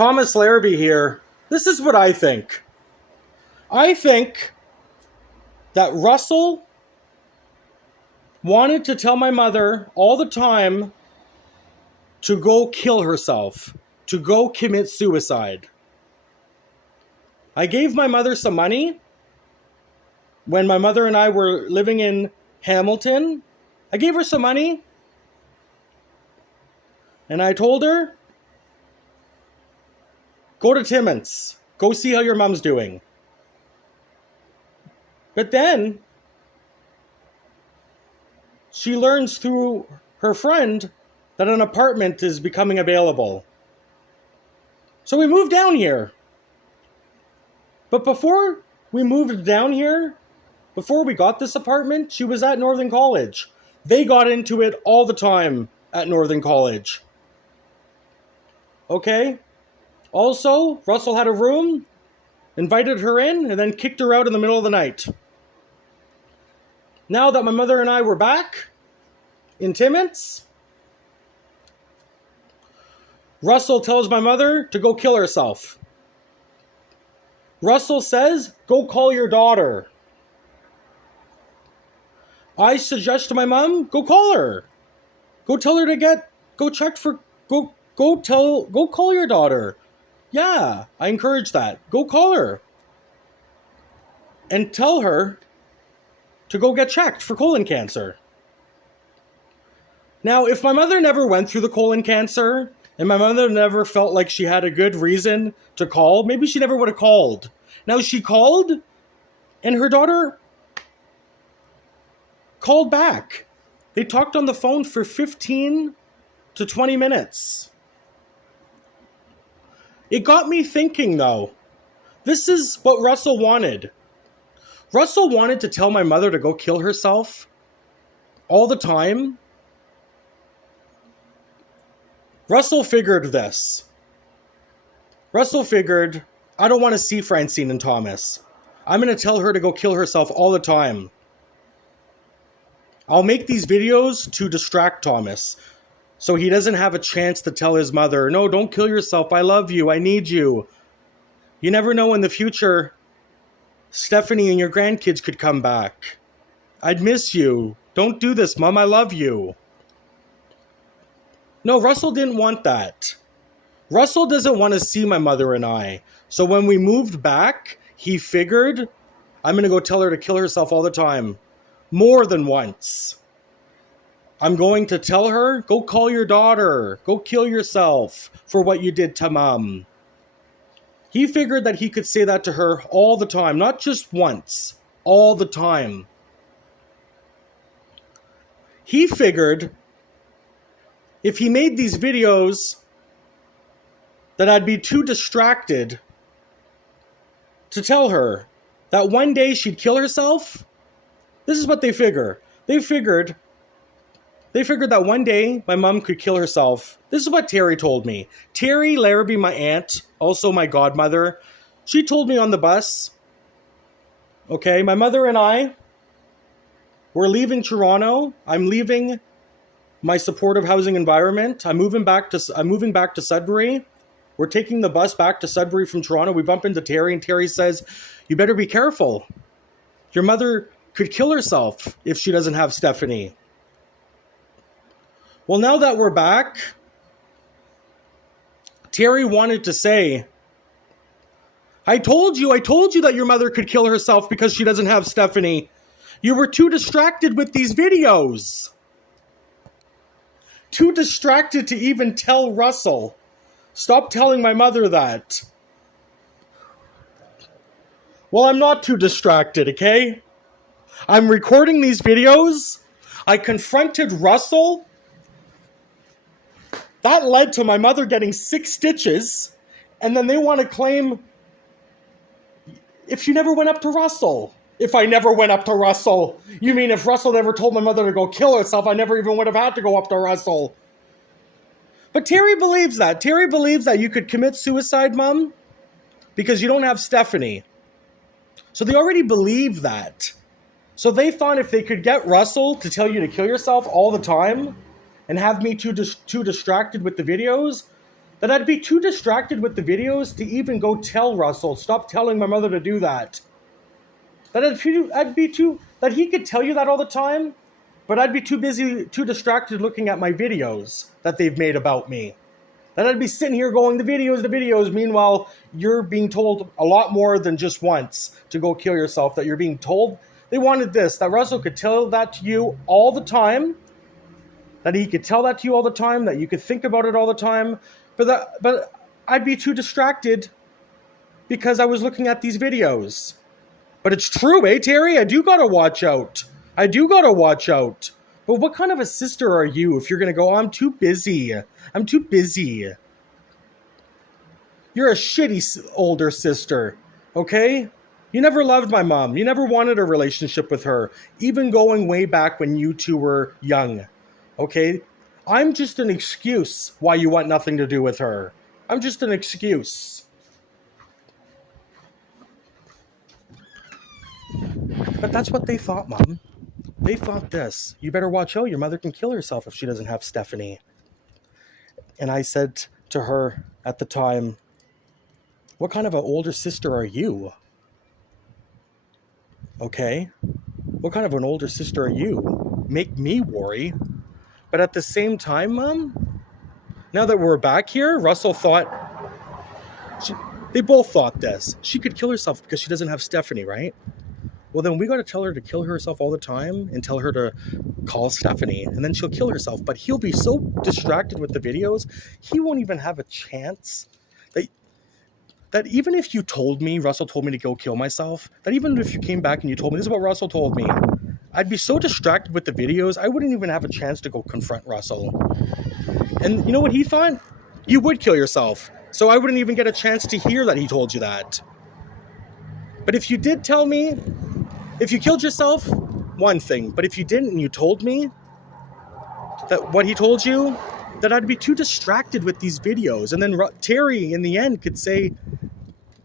Thomas Larrabee here. This is what I think. I think that Russell wanted to tell my mother all the time to go kill herself, to go commit suicide. I gave my mother some money when my mother and I were living in Hamilton. I gave her some money and I told her, go to Timmins, go see how your mom's doing. But then she learns through her friend that an apartment is becoming available. So we moved down here. But before we moved down here, before we got this apartment, she was at Northern College. They got into it all the time at Northern College. Okay? Also, Russell had a room, invited her in, and then kicked her out in the middle of the night. Now that my mother and I were back in Timmins, Russell tells my mother to go kill herself. Russell says, go call your daughter. I suggest to my mom, go call her. Go tell her to go call your daughter. Yeah, I encourage that. Go call her. And tell her to go get checked for colon cancer. Now, if my mother never went through the colon cancer, and my mother never felt like she had a good reason to call, maybe she never would have called. Now she called, and her daughter called back. They talked on the phone for 15 to 20 minutes. It got me thinking, though. This is what Russell wanted. Russell wanted to tell my mother to go kill herself all the time. Russell figured this. Russell figured, I don't want to see Francine and Thomas. I'm going to tell her to go kill herself all the time. I'll make these videos to distract Thomas, so he doesn't have a chance to tell his mother, no, don't kill yourself. I love you. I need you. You never know, in the future, Stephanie and your grandkids could come back. I'd miss you. Don't do this, Mom. I love you. No, Russell didn't want that. Russell doesn't want to see my mother and I. So when we moved back, he figured, I'm going to go tell her to kill herself all the time. More than once. I'm going to tell her, go call your daughter. Go kill yourself for what you did to Mom. He figured that he could say that to her all the time. Not just once. All the time. He figured if he made these videos that I'd be too distracted to tell her that one day she'd kill herself. This is what they figure. They figured that one day my mom could kill herself. This is what Terry told me. Terry Larrabee, my aunt, also my godmother, she told me on the bus, okay, my mother and I, we're leaving Toronto. I'm leaving my supportive housing environment. I'm moving back to Sudbury. We're taking the bus back to Sudbury from Toronto. We bump into Terry, and Terry says, you better be careful. Your mother could kill herself if she doesn't have Stephanie. Well, now that we're back, Terry wanted to say, I told you that your mother could kill herself because she doesn't have Stephanie. You were too distracted with these videos. Too distracted to even tell Russell. Stop telling my mother that. Well, I'm not too distracted, okay? I'm recording these videos. I confronted Russell. That led to my mother getting 6 stitches. And then they want to claim if she never went up to Russell. If I never went up to Russell. You mean if Russell never told my mother to go kill herself, I never even would have had to go up to Russell. But Terry believes that. Terry believes that you could commit suicide, Mom, because you don't have Stephanie. So they already believe that. So they thought if they could get Russell to tell you to kill yourself all the time and have me too distracted with the videos, that I'd be too distracted with the videos to even go tell Russell, stop telling my mother to do that. That that he could tell you that all the time, but I'd be too busy, too distracted looking at my videos that they've made about me. That I'd be sitting here going, the videos. Meanwhile, you're being told a lot more than just once to go kill yourself. That you're being told they wanted this. That Russell could tell that to you all the time. That he could tell that to you all the time. That you could think about it all the time. But I'd be too distracted because I was looking at these videos. But it's true, eh, Terry? I do gotta watch out. But what kind of a sister are you if you're gonna go, oh, I'm too busy. You're a shitty older sister, okay? You never loved my mom. You never wanted a relationship with her, even going way back when you two were young, okay? I'm just an excuse why you want nothing to do with her. I'm just an excuse. But that's what they thought, Mom. They thought this. You better watch out. Your mother can kill herself if she doesn't have Stephanie. And I said to her at the time, what kind of an older sister are you? Okay? What kind of an older sister are you? Make me worry. But at the same time, Mom, now that we're back here, Russell thought, they both thought this. She could kill herself because she doesn't have Stephanie, right? Well, then we got to tell her to kill herself all the time and tell her to call Stephanie, and then she'll kill herself. But he'll be so distracted with the videos, he won't even have a chance. That even if you told me, Russell told me to go kill myself, that even if you came back and you told me, this is what Russell told me, I'd be so distracted with the videos, I wouldn't even have a chance to go confront Russell. And you know what he thought? You would kill yourself. So I wouldn't even get a chance to hear that he told you that. But if you did tell me, if you killed yourself, one thing. But if you didn't and you told me that what he told you, that I'd be too distracted with these videos. And then Terry, in the end, could say,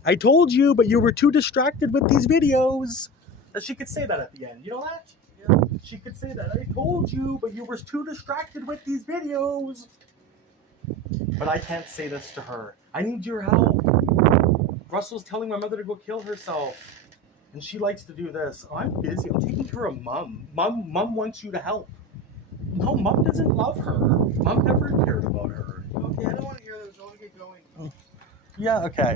I told you, but you were too distracted with these videos. That she could say that at the end. You know that? Yeah. She could say that. I told you, but you were too distracted with these videos. But I can't say this to her. I need your help. Russell's telling my mother to go kill herself. And she likes to do this. Oh, I'm busy. I'm taking care of Mom. Mom wants you to help. No, Mom doesn't love her. Mom never cared about her. Okay, I don't want to hear this. I want to get going. Yeah, okay.